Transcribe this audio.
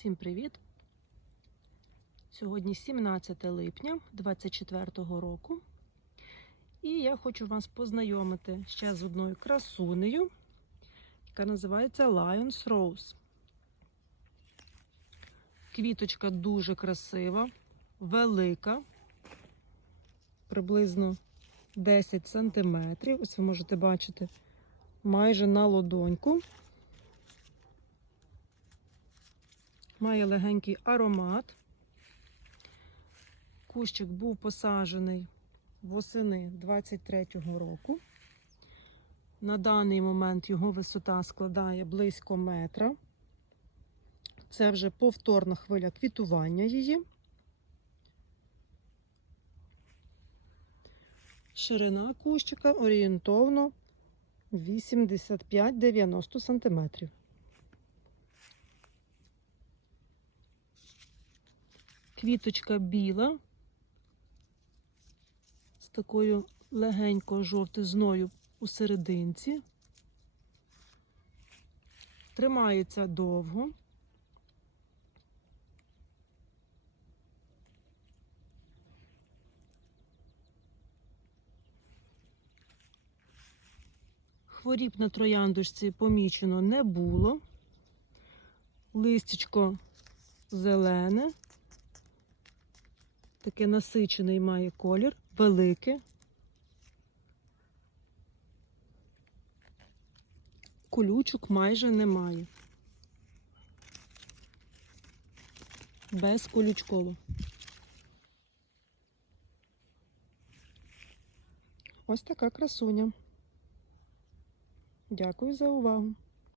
Всім привіт! Сьогодні 17 липня 2024 року. І я хочу вас познайомити ще з одною красунею, яка називається Lions Rose. Квіточка дуже красива, велика, приблизно 10 сантиметрів. Ось ви можете бачити майже на ладоньку. Має легенький аромат. Кущик був посаджений восени 23-го року. На даний момент його висота складає близько метра. Це вже повторна хвиля квітування її. Ширина кущика орієнтовно 85-90 см. Квіточка біла з такою легенько жовтизною у серединці. Тримається довго. Хворіб на трояндочці помічено не було. Листячко зелене. Таке насичений має колір, велике. Колючок майже немає. Без колючково. Ось така красуня. Дякую за увагу.